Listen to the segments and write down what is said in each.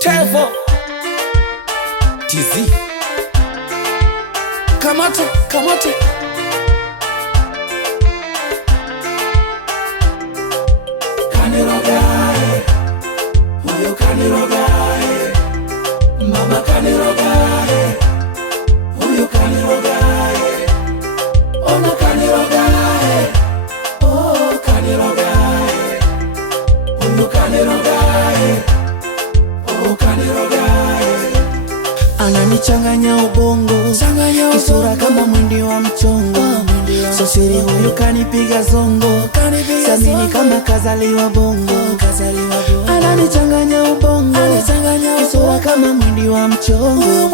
Tevo TZ Kamate, kamate. Kanirogae, huyo kanirogae. Mama kanirogae, huyo kanirogae. Ona kanirogae, oh kanirogae. Huyo kanirogae, oh kanirogae. Ananichanganya ubongo, kisura kama mwindi wa mchongo. Sosiri huyu kanipiga zongo, samini kama kazaliwa bongo. Ananichanganya ubongo, kisura kama mwindi wa mchongo.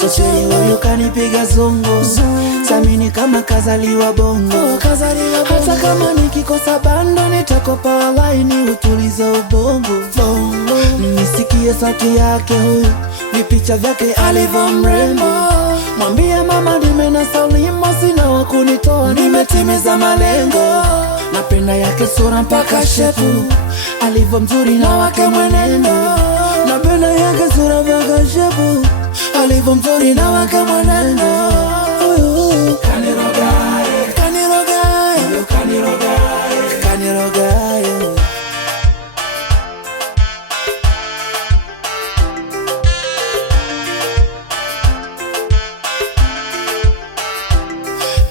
Sosiri huyu kanipiga zongo, samini kama kazaliwa bongo. Hata kama nikikosa bando nitakopa line utulize ubongo. Nisikie sauti yake huyu, vipicha vyake alivyo mrembo. Mwambie mama nimenasa ulimo, sina wa kunitoa, nimetimiza malengo. Napenda yake sura mpaka shepu, alivyo mzuri na wake mwenendo. Napenda yake sura mpaka shepu, alivyo mzuri na wake mwenendo. Kanirogae, kanirogae, kanirogae, kanirogae.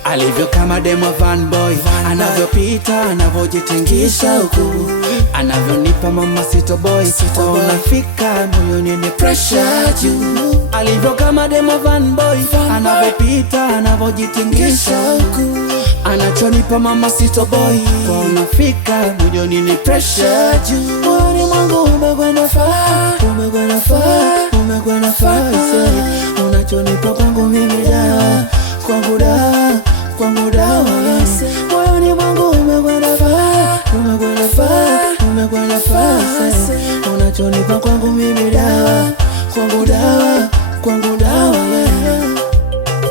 Alivyo kama demo van boy, anavyopita, anavyojitingisha huku, anavyonipa mama sito boy, kwa unafika moyoni ni pressure juu. Alivyo kama demo van boy, anavyopita, anavyojitingisha huku, anachonipa mama sito boy, kwa unafika moyoni ni pressure juu. Moyoni mwangu umekwenda far, umekwenda far, umekwenda far. Unachonipa kwangu mimi dawa, kwangu dawa, kwangu dawa. Moyoni mwangu umekwenda far, umekwenda far, umekwenda far. Unachonipa kwangu mimi dawa, kwangu dawa, kwangu dawa.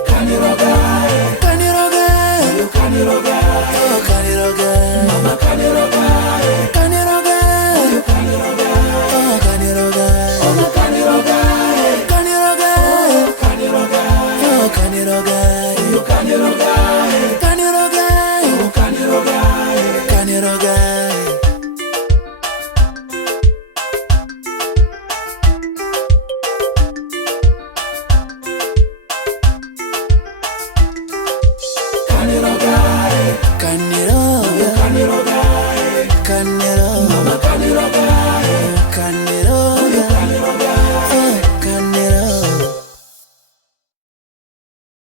Kanirogae, kanirogae, kanirogae, oh kanirogae. Mama kanirogae, kanirogae, kanirogae, oh kanirogae. Ona kanirogae, kanirogae, kanirogae, oh kanirogae. Huyo kanirogae, kanirogae, oh kanirogae, kanirogae. Kanirogae.